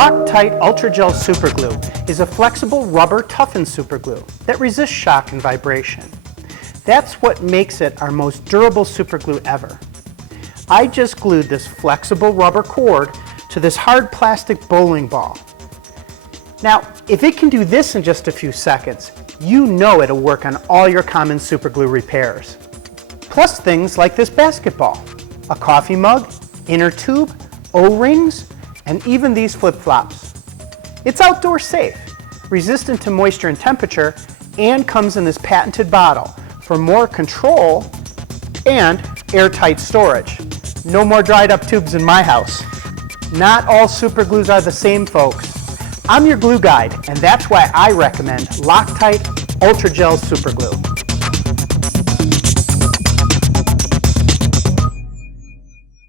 Loctite Ultra Gel Superglue is a flexible rubber toughened superglue that resists shock and vibration. That's what makes it our most durable superglue ever. I just glued this flexible rubber cord to this hard plastic bowling ball. Now, if it can do this in just a few seconds, you know it'll work on all your common superglue repairs. Plus things like this basketball, a coffee mug, inner tube, O-rings, and even these flip-flops. It's outdoor safe, resistant to moisture and temperature, and comes in this patented bottle for more control and airtight storage. No more dried up tubes in my house. Not all superglues are the same, folks. I'm your glue guide, and that's why I recommend Loctite Ultra Gel Superglue.